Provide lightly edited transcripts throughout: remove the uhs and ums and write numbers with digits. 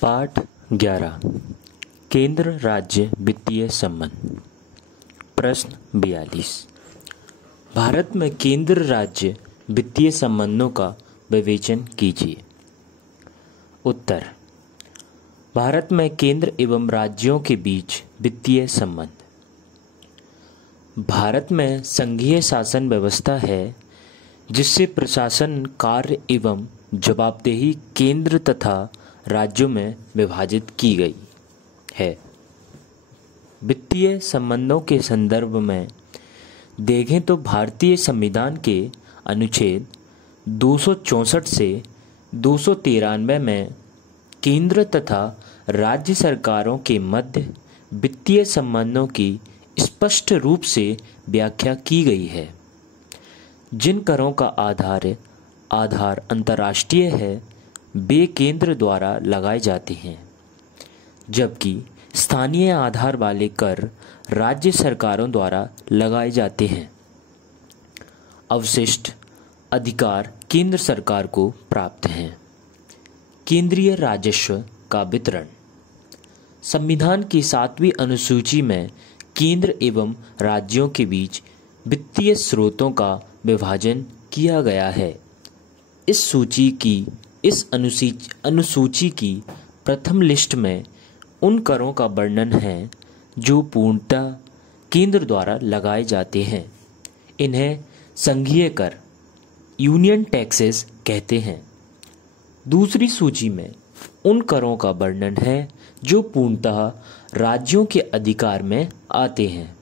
पाठ 11 केंद्र राज्य वित्तीय संबंध। प्रश्न 42। भारत में केंद्र राज्य वित्तीय संबंधों का विवेचन कीजिए। उत्तर। भारत में केंद्र एवं राज्यों के बीच वित्तीय संबंध। भारत में संघीय शासन व्यवस्था है जिससे प्रशासन कार्य एवं जवाबदेही केंद्र तथा राज्यों में विभाजित की गई है। वित्तीय संबंधों के संदर्भ में देखें तो भारतीय संविधान के अनुच्छेद 264 से 293 में केंद्र तथा राज्य सरकारों के मध्य वित्तीय संबंधों की स्पष्ट रूप से व्याख्या की गई है। जिन करों का आधार अंतर्राष्ट्रीय है वे केंद्र द्वारा लगाए जाते हैं, जबकि स्थानीय आधार वाले कर राज्य सरकारों द्वारा लगाए जाते हैं। अवशिष्ट अधिकार केंद्र सरकार को प्राप्त हैं। केंद्रीय राजस्व का वितरण। संविधान की 7वीं अनुसूची में केंद्र एवं राज्यों के बीच वित्तीय स्रोतों का विभाजन किया गया है। इस अनुसूची की प्रथम लिस्ट में उन करों का वर्णन है जो पूर्णतः केंद्र द्वारा लगाए जाते हैं। इन्हें संघीय कर यूनियन टैक्सेस कहते हैं। दूसरी सूची में उन करों का वर्णन है जो पूर्णतः राज्यों के अधिकार में आते हैं।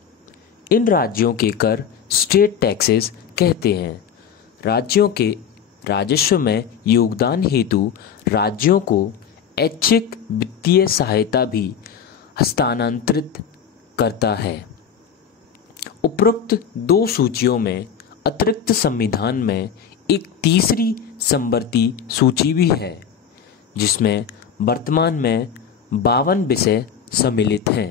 इन राज्यों के कर स्टेट टैक्सेस कहते हैं। राज्यों के राजस्व में योगदान हेतु राज्यों को ऐच्छिक वित्तीय सहायता भी हस्तांतरित करता है। उपरोक्त दो सूचियों में अतिरिक्त संविधान में एक तीसरी समवर्ती सूची भी है, जिसमें वर्तमान में 52 विषय सम्मिलित हैं।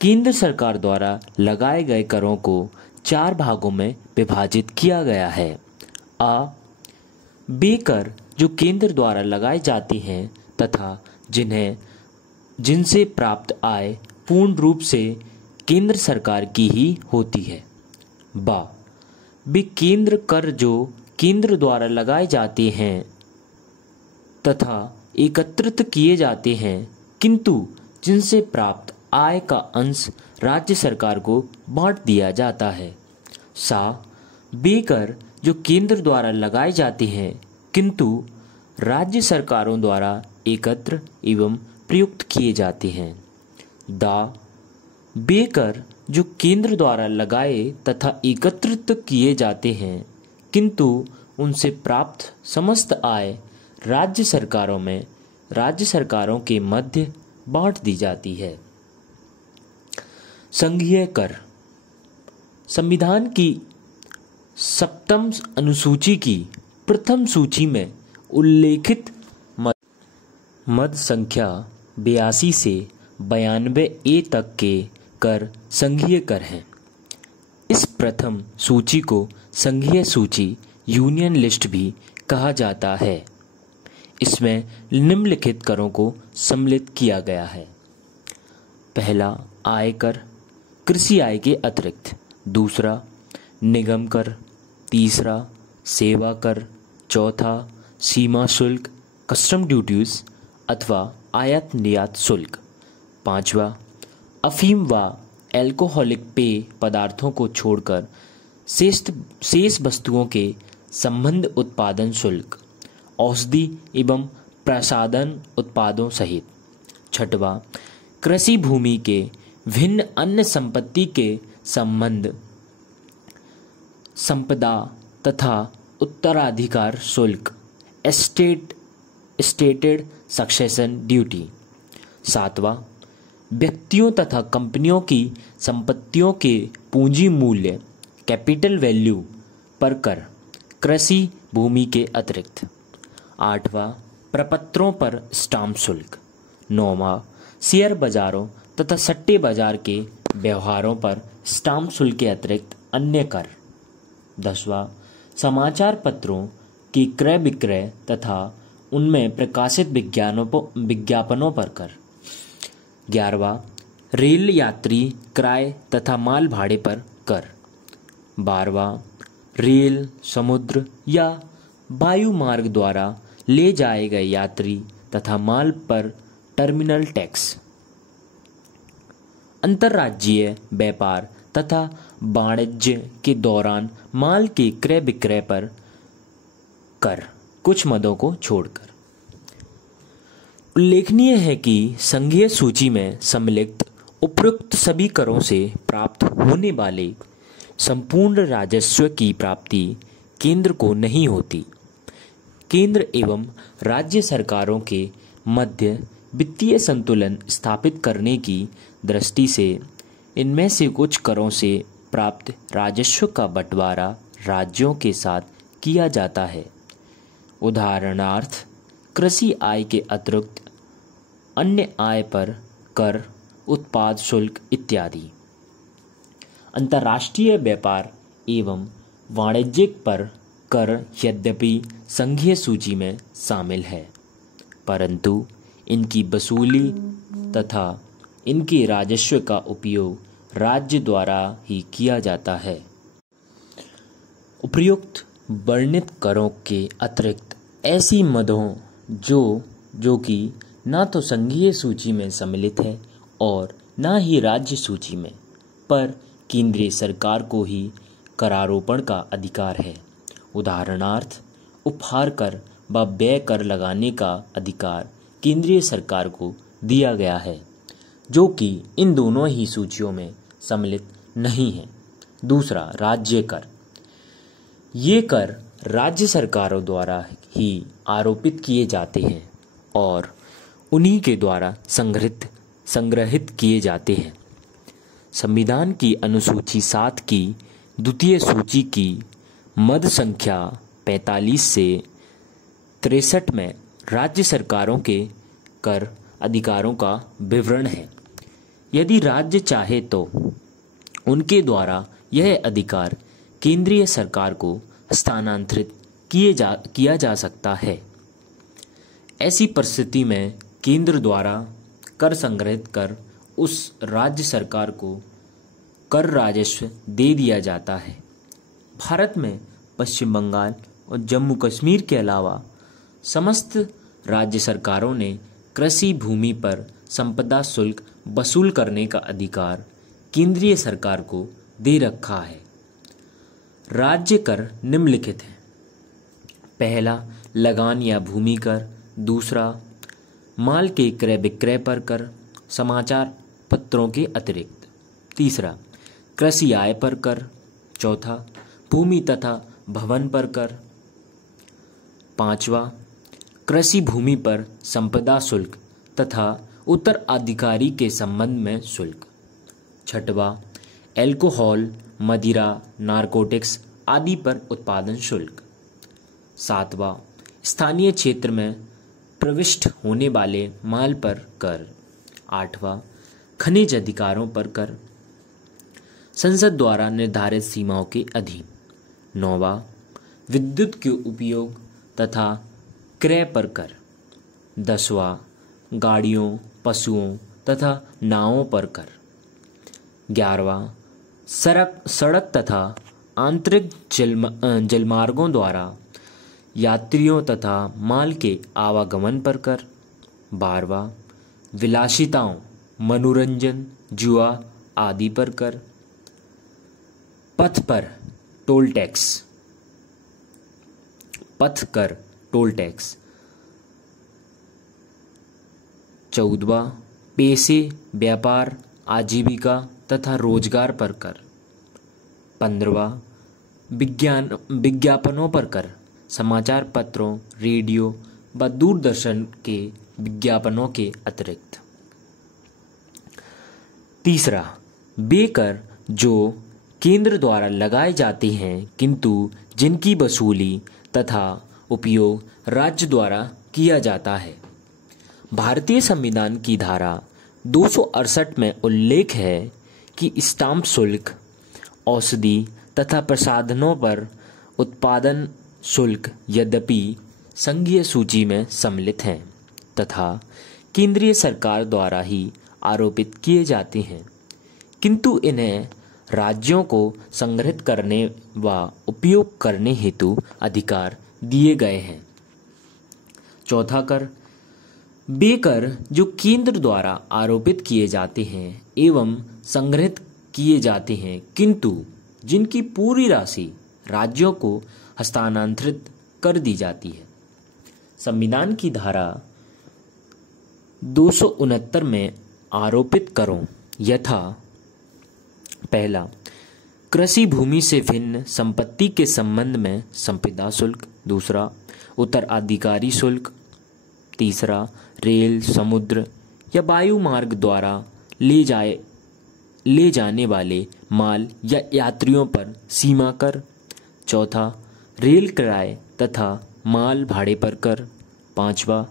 केंद्र सरकार द्वारा लगाए गए करों को 4 भागों में विभाजित किया गया है। वे कर जो केंद्र द्वारा लगाए जाते हैं तथा जिनसे प्राप्त आय पूर्ण रूप से केंद्र सरकार की ही होती है। वे केंद्र कर जो केंद्र द्वारा लगाए जाते हैं तथा एकत्रित किए जाते हैं, किंतु जिनसे प्राप्त आय का अंश राज्य सरकार को बांट दिया जाता है। वे कर जो केंद्र द्वारा लगाए जाते हैं किंतु राज्य सरकारों द्वारा एकत्र एवं प्रयुक्त किए जाते हैं। वे कर जो केंद्र द्वारा लगाए तथा एकत्रित किए जाते हैं किंतु उनसे प्राप्त समस्त आय राज्य सरकारों के मध्य बांट दी जाती है। संघीय कर। संविधान की 7वीं अनुसूची की प्रथम सूची में उल्लेखित मद संख्या 82 से 92A तक के कर संघीय कर हैं। इस प्रथम सूची को संघीय सूची यूनियन लिस्ट भी कहा जाता है। इसमें निम्नलिखित करों को सम्मिलित किया गया है। पहला, आयकर कृषि आय के अतिरिक्त। दूसरा, निगम कर। तीसरा, सेवा कर। चौथा, सीमा शुल्क कस्टम ड्यूटीज अथवा आयात निर्यात शुल्क। पांचवा, अफीम व एल्कोहलिक पेय पदार्थों को छोड़कर शेष वस्तुओं के संबंध उत्पादन शुल्क, औषधि एवं प्रसाधन उत्पादों सहित। छठवां, कृषि भूमि के भिन्न अन्य संपत्ति के संबंध, संपदा तथा उत्तराधिकार शुल्क, स्टेटेड सक्सेशन ड्यूटी। सातवां, व्यक्तियों तथा कंपनियों की संपत्तियों के पूंजी मूल्य कैपिटल वैल्यू पर कर कृषि भूमि के अतिरिक्त। आठवां, प्रपत्रों पर स्टाम्प शुल्क। नौवां, शेयर बाजारों तथा सट्टे बाजार के व्यवहारों पर स्टाम्प शुल्क के अतिरिक्त अन्य कर। 10वां, समाचार पत्रों के क्रय विक्रय तथा उनमें प्रकाशित विज्ञापनों पर कर। 11वां, रेल यात्री किराए तथा माल भाड़े पर कर। 12वां, रेल, समुद्र या वायु मार्ग द्वारा ले जाए गए यात्री तथा माल पर टर्मिनल टैक्स। अंतर्राज्यीय व्यापार तथा वाणिज्य के दौरान माल के क्रय विक्रय पर कर, कुछ मदों को छोड़कर। उल्लेखनीय है कि संघीय सूची में सम्मिलित उपरोक्त सभी करों से प्राप्त होने वाले संपूर्ण राजस्व की प्राप्ति केंद्र को नहीं होती। केंद्र एवं राज्य सरकारों के मध्य वित्तीय संतुलन स्थापित करने की दृष्टि से इनमें से कुछ करों से प्राप्त राजस्व का बंटवारा राज्यों के साथ किया जाता है। उदाहरणार्थ, कृषि आय के अतिरिक्त अन्य आय पर कर, उत्पाद शुल्क इत्यादि। अंतर्राष्ट्रीय व्यापार एवं वाणिज्य पर कर यद्यपि संघीय सूची में शामिल है, परंतु इनकी वसूली तथा इनके राजस्व का उपयोग राज्य द्वारा ही किया जाता है। उपर्युक्त वर्णित करों के अतिरिक्त ऐसी मदों जो कि ना तो संघीय सूची में सम्मिलित है और ना ही राज्य सूची में, पर केंद्रीय सरकार को ही करारोपण का अधिकार है। उदाहरणार्थ, उपहार कर व व्यय कर लगाने का अधिकार केंद्रीय सरकार को दिया गया है, जो कि इन दोनों ही सूचियों में सम्मिलित नहीं है। दूसरा, राज्य कर। ये कर राज्य सरकारों द्वारा ही आरोपित किए जाते हैं और उन्हीं के द्वारा संग्रहित किए जाते हैं। संविधान की अनुसूची 7 की द्वितीय सूची की मद संख्या 45 से 63 में राज्य सरकारों के कर अधिकारों का विवरण है। यदि राज्य चाहे तो उनके द्वारा यह अधिकार केंद्रीय सरकार को हस्तांतरित किया जा सकता है। ऐसी परिस्थिति में केंद्र द्वारा कर संग्रहित कर उस राज्य सरकार को कर राजस्व दे दिया जाता है। भारत में पश्चिम बंगाल और जम्मू कश्मीर के अलावा समस्त राज्य सरकारों ने कृषि भूमि पर संपदा शुल्क वसूल करने का अधिकार केंद्रीय सरकार को दे रखा है। राज्य कर निम्नलिखित हैं। पहला, लगान या भूमि कर। दूसरा, माल के क्रय विक्रय पर कर, समाचार पत्रों के अतिरिक्त। तीसरा, कृषि आय पर कर। चौथा, भूमि तथा भवन पर कर। पांचवा, कृषि भूमि पर संपदा शुल्क तथा उत्तराधिकारी के संबंध में शुल्क। छठवां, एल्कोहल, मदिरा, नारकोटिक्स आदि पर उत्पादन शुल्क। सातवां, स्थानीय क्षेत्र में प्रविष्ट होने वाले माल पर कर। आठवां, खनिज अधिकारों पर कर, संसद द्वारा निर्धारित सीमाओं के अधीन। नौवां, विद्युत के उपयोग तथा क्रय पर कर। 10वां, गाड़ियों, पशुओं तथा नावों पर कर। 11वां, सड़क तथा आंतरिक जलमार्गों द्वारा यात्रियों तथा माल के आवागमन पर कर। 12वां, विलासिताओं, मनोरंजन, जुआ आदि पर कर। पथ पर टोल टैक्स, पथ कर टोल टैक्स। 14वां, पेशे, व्यापार, आजीविका तथा रोजगार पर कर। 15वां, विज्ञापनों पर कर, समाचार पत्रों, रेडियो व दूरदर्शन के विज्ञापनों के अतिरिक्त। तीसरा, वे कर जो केंद्र द्वारा लगाए जाते हैं किंतु जिनकी वसूली तथा उपयोग राज्य द्वारा किया जाता है। भारतीय संविधान की धारा 268 में उल्लेख है कि स्टाम्प शुल्क, औषधि तथा प्रसाधनों पर उत्पादन शुल्क यद्यपि संघीय सूची में सम्मिलित हैं तथा केंद्रीय सरकार द्वारा ही आरोपित किए जाते हैं, किंतु इन्हें राज्यों को संग्रहित करने व उपयोग करने हेतु अधिकार दिए गए हैं। चौथा कर, वे कर जो केंद्र द्वारा आरोपित किए जाते हैं एवं संग्रहित किए जाते हैं, किंतु जिनकी पूरी राशि राज्यों को हस्तांतरित कर दी जाती है। संविधान की धारा 269 में आरोपित करों यथा पहला, कृषि भूमि से भिन्न संपत्ति के संबंध में संपदा शुल्क। दूसरा, उत्तराधिकारी शुल्क। तीसरा, रेल, समुद्र या वायु मार्ग द्वारा ले जाने वाले माल या यात्रियों पर सीमा कर। चौथा, रेल किराए तथा माल भाड़े पर कर। पांचवा,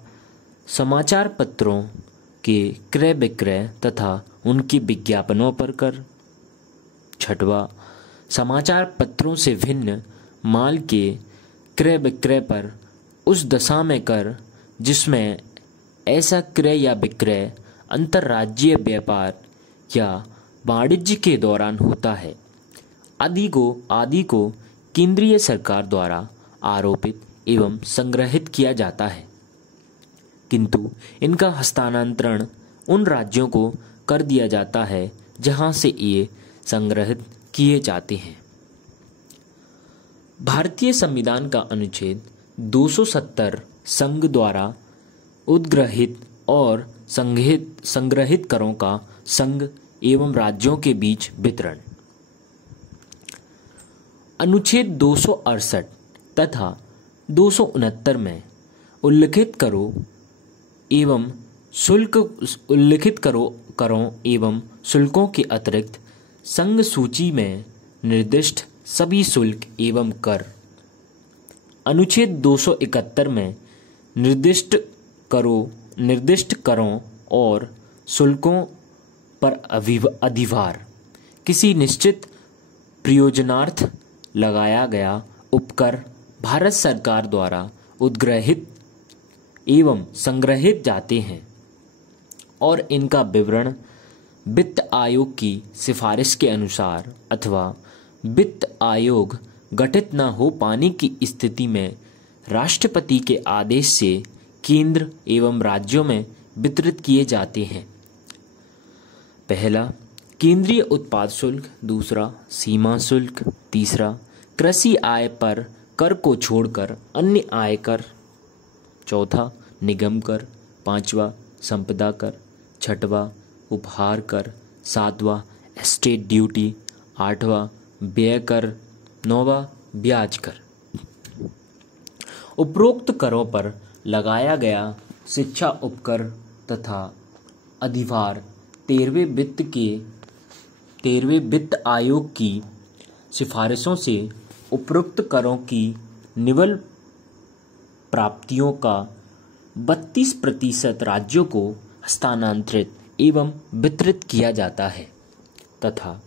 समाचार पत्रों के क्रय विक्रय तथा उनके विज्ञापनों पर कर। छठवां, समाचार पत्रों से भिन्न माल के क्रय विक्रय पर उस दशा में कर जिसमें ऐसा क्रय या विक्रय अंतर्राज्यीय व्यापार या वाणिज्य के दौरान होता है आदि को केंद्रीय सरकार द्वारा आरोपित एवं संग्रहित किया जाता है, किंतु इनका हस्तांतरण उन राज्यों को कर दिया जाता है जहां से ये संग्रहित किए जाते हैं। भारतीय संविधान का अनुच्छेद 270 संघ द्वारा उद्ग्रहित और संग्रहित करों का संघ एवं राज्यों के बीच वितरण। अनुच्छेद 268 तथा 269 में उल्लिखित करों एवं शुल्कों के अतिरिक्त संघ सूची में निर्दिष्ट सभी शुल्क एवं कर। अनुच्छेद 271 में निर्दिष्ट करों और शुल्कों पर अधिभार, किसी निश्चित प्रयोजनार्थ लगाया गया उपकर भारत सरकार द्वारा उद्ग्रहित एवं संग्रहित जाते हैं और इनका विवरण वित्त आयोग की सिफारिश के अनुसार अथवा वित्त आयोग गठित न हो पाने की स्थिति में राष्ट्रपति के आदेश से केंद्र एवं राज्यों में वितरित किए जाते हैं। पहला, केंद्रीय उत्पाद शुल्क। दूसरा, सीमा शुल्क। तीसरा, कृषि आय पर कर को छोड़कर अन्य आय कर। चौथा, निगम कर। पांचवा, संपदा कर। छठवां, उपहार कर। सातवां, एस्टेट ड्यूटी। आठवां, व्यय कर। नौवां, ब्याज कर। उपरोक्त करों पर लगाया गया शिक्षा उपकर तथा अधिभार 13वें वित्त आयोग की सिफारिशों से उपरोक्त करों की निवल प्राप्तियों का 32% राज्यों को हस्तांतरित एवं वितरित किया जाता है तथा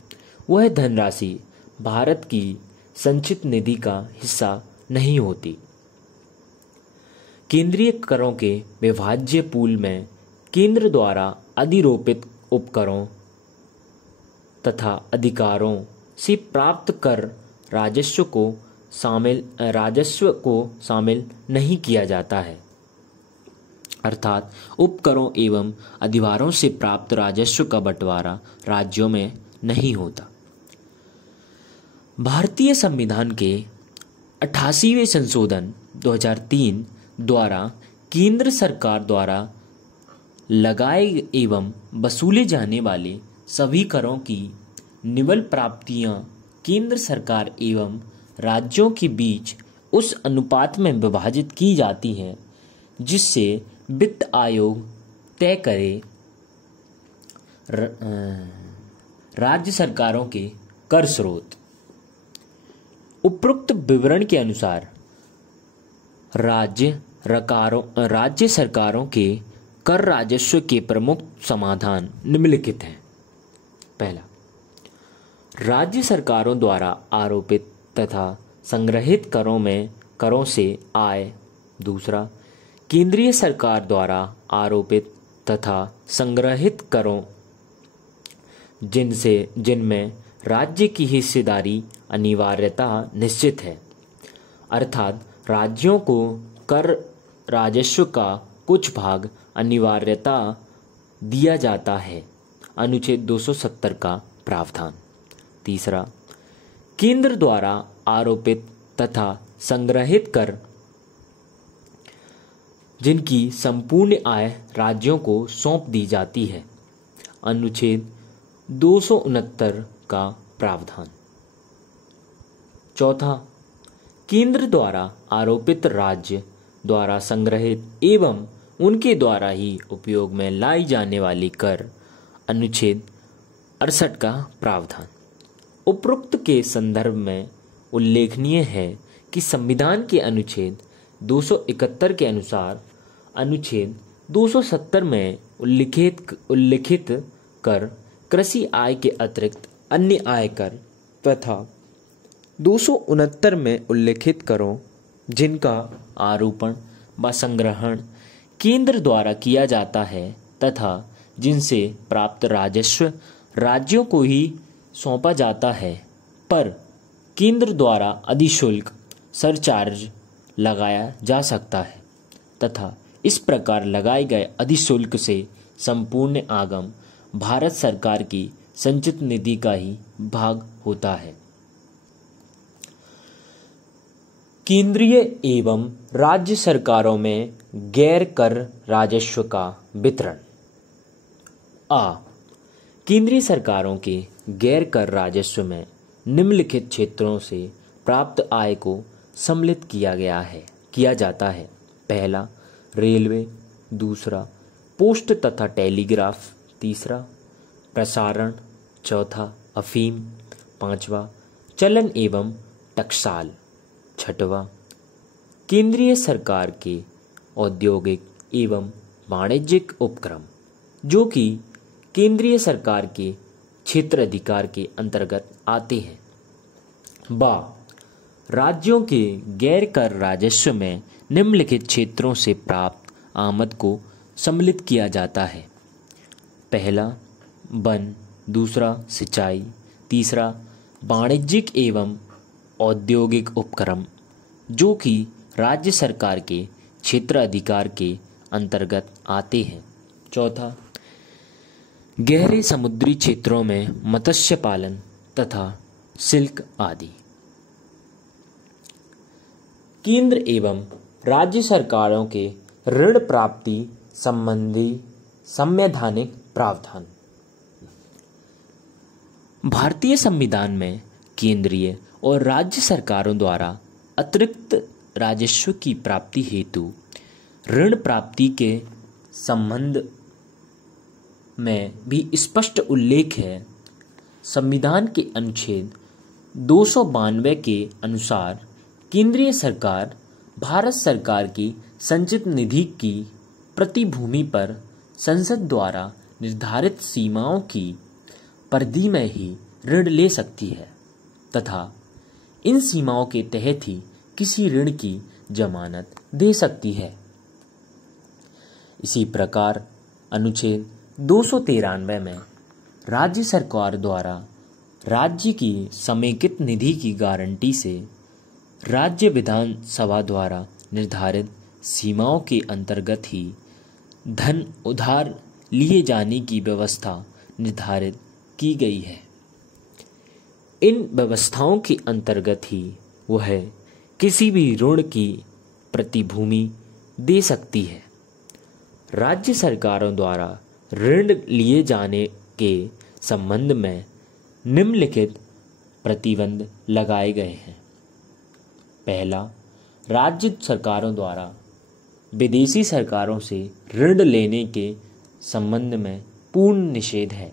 वह धनराशि भारत की संचित निधि का हिस्सा नहीं होती। केंद्रीय करों के विभाज्य पूल में केंद्र द्वारा अधिरोपित उपकरों तथा अधिकारों से प्राप्त कर राजस्व को शामिल नहीं किया जाता है, अर्थात उपकरों एवं अधिभारों से प्राप्त राजस्व का बंटवारा राज्यों में नहीं होता। भारतीय संविधान के 88वें संशोधन 2003 द्वारा केंद्र सरकार द्वारा लगाए एवं वसूले जाने वाले सभी करों की निवल प्राप्तियां केंद्र सरकार एवं राज्यों के बीच उस अनुपात में विभाजित की जाती हैं जिससे वित्त आयोग तय करे। राज्य सरकारों के कर स्रोत। उपरोक्त विवरण के अनुसार राज्य सरकारों के कर राजस्व के प्रमुख समाधान निम्नलिखित हैं। पहला, राज्य सरकारों द्वारा आरोपित तथा संग्रहित करों से आय दूसरा, केंद्रीय सरकार द्वारा आरोपित तथा संग्रहित करों जिनमें राज्य की हिस्सेदारी अनिवार्यता निश्चित है, अर्थात राज्यों को कर राजस्व का कुछ भाग अनिवार्यता दिया जाता है। अनुच्छेद 270 का प्रावधान। तीसरा, केंद्र द्वारा आरोपित तथा संग्रहित कर जिनकी संपूर्ण आय राज्यों को सौंप दी जाती है। अनुच्छेद 269 का प्रावधान। चौथा, केंद्र द्वारा आरोपित राज्य द्वारा संग्रहित एवं उनके द्वारा ही उपयोग में लाई जाने वाली कर। अनुच्छेद 68 का प्रावधान। उपरोक्त के संदर्भ में उल्लेखनीय है कि संविधान के अनुच्छेद 271 के अनुसार अनुच्छेद 270 में उल्लिखित कर कृषि आय के अतिरिक्त अन्य आयकर तथा 269 में उल्लिखित करों जिनका आरोपण व संग्रहण केंद्र द्वारा किया जाता है तथा जिनसे प्राप्त राजस्व राज्यों को ही सौंपा जाता है, पर केंद्र द्वारा अधिशुल्क सरचार्ज लगाया जा सकता है तथा इस प्रकार लगाए गए अधिशुल्क से संपूर्ण आगम भारत सरकार की संचित निधि का ही भाग होता है। केंद्रीय एवं राज्य सरकारों में गैर कर राजस्व का वितरण। केंद्रीय सरकारों के गैर कर राजस्व में निम्नलिखित क्षेत्रों से प्राप्त आय को सम्मिलित किया जाता है। पहला, रेलवे। दूसरा, पोस्ट तथा टेलीग्राफ। तीसरा, प्रसारण। चौथा, अफीम। पांचवा, चलन एवं टकसाल। छठवां, केंद्रीय सरकार के औद्योगिक एवं वाणिज्यिक उपक्रम जो कि केंद्रीय सरकार के क्षेत्र अधिकार के अंतर्गत आते हैं। राज्यों के गैर कर राजस्व में निम्नलिखित क्षेत्रों से प्राप्त आमद को सम्मिलित किया जाता है। पहला, वन। दूसरा, सिंचाई। तीसरा, वाणिज्यिक एवं औद्योगिक उपक्रम जो कि राज्य सरकार के क्षेत्र अधिकार के अंतर्गत आते हैं। चौथा, गहरे समुद्री क्षेत्रों में मत्स्य पालन तथा सिल्क आदि। केंद्र एवं राज्य सरकारों के ऋण प्राप्ति संबंधी संवैधानिक प्रावधान। भारतीय संविधान में केंद्रीय और राज्य सरकारों द्वारा अतिरिक्त राजस्व की प्राप्ति हेतु ऋण प्राप्ति के संबंध में भी स्पष्ट उल्लेख है। संविधान के अनुच्छेद 292 के अनुसार केंद्रीय सरकार भारत सरकार की संचित निधि की प्रतिभूमि पर संसद द्वारा निर्धारित सीमाओं की परिधि में ही ऋण ले सकती है तथा इन सीमाओं के तहत ही किसी ऋण की जमानत दे सकती है। इसी प्रकार अनुच्छेद 293 में राज्य सरकार द्वारा राज्य की समेकित निधि की गारंटी से राज्य विधानसभा द्वारा निर्धारित सीमाओं के अंतर्गत ही धन उधार लिए जाने की व्यवस्था निर्धारित की गई है। इन व्यवस्थाओं के अंतर्गत ही वह किसी भी ऋण की प्रतिभूमि दे सकती है। राज्य सरकारों द्वारा ऋण लिए जाने के संबंध में निम्नलिखित प्रतिबंध लगाए गए हैं। पहला, राज्य सरकारों द्वारा विदेशी सरकारों से ऋण लेने के संबंध में पूर्ण निषेध है।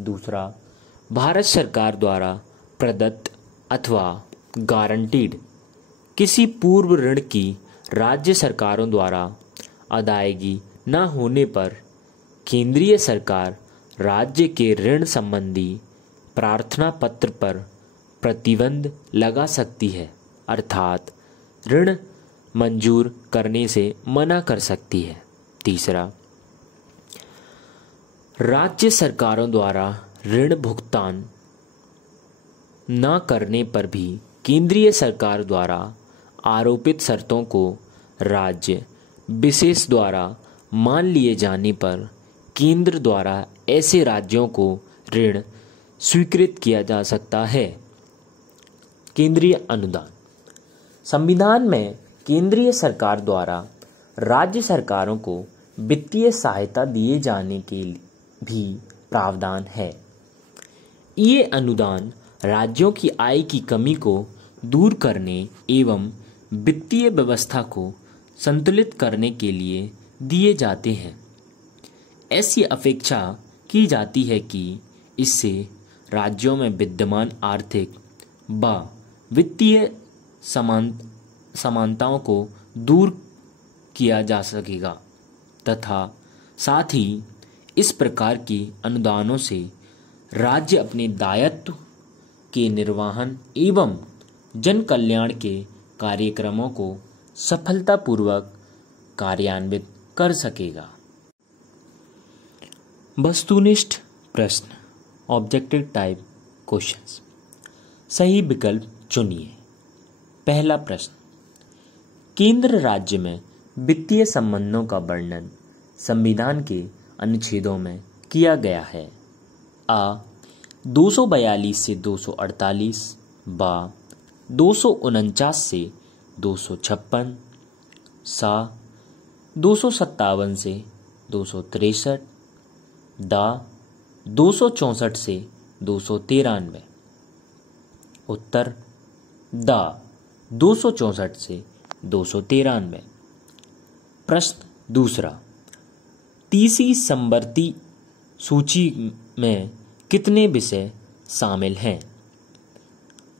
दूसरा, भारत सरकार द्वारा प्रदत्त अथवा गारंटीड किसी पूर्व ऋण की राज्य सरकारों द्वारा अदायगी न होने पर केंद्रीय सरकार राज्य के ऋण संबंधी प्रार्थना पत्र पर प्रतिबंध लगा सकती है, अर्थात ऋण मंजूर करने से मना कर सकती है। तीसरा, राज्य सरकारों द्वारा ऋण भुगतान न करने पर भी केंद्रीय सरकार द्वारा आरोपित शर्तों को राज्य विशेष द्वारा मान लिए जाने पर केंद्र द्वारा ऐसे राज्यों को ऋण स्वीकृत किया जा सकता है। केंद्रीय अनुदान। संविधान में केंद्रीय सरकार द्वारा राज्य सरकारों को वित्तीय सहायता दिए जाने के भी प्रावधान है। ये अनुदान राज्यों की आय की कमी को दूर करने एवं वित्तीय व्यवस्था को संतुलित करने के लिए दिए जाते हैं। ऐसी अपेक्षा की जाती है कि इससे राज्यों में विद्यमान आर्थिक व वित्तीय समानताओं को दूर किया जा सकेगा तथा साथ ही इस प्रकार के अनुदानों से राज्य अपने दायित्व के निर्वहन एवं जन कल्याण के कार्यक्रमों को सफलतापूर्वक कार्यान्वित कर सकेगा। वस्तुनिष्ठ प्रश्न, ऑब्जेक्टिव टाइप क्वेश्चंस। सही विकल्प चुनिए। पहला प्रश्न, केंद्र राज्य में वित्तीय संबंधों का वर्णन संविधान के अनुच्छेदों में किया गया है। आ 242 से 248, बा 249 से 256, सा 257 से 263, दा 264 से 293। उत्तर दा 264 से 293। प्रश्न दूसरा, तीसरी समवर्ती सूची में कितने विषय शामिल हैं?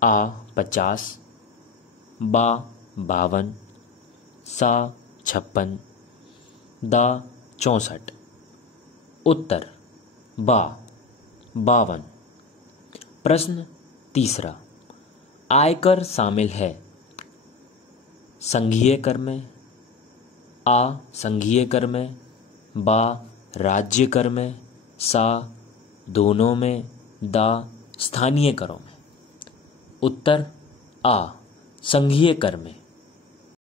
आ 50, बा 52, सा 56, दा 64। उत्तर बा 52। प्रश्न तीसरा, आयकर शामिल है? संघीय कर में, आ संघीय कर में, बा राज्य कर में, सा दोनों में, दा स्थानीय करों में। उत्तर आ संघीय कर में।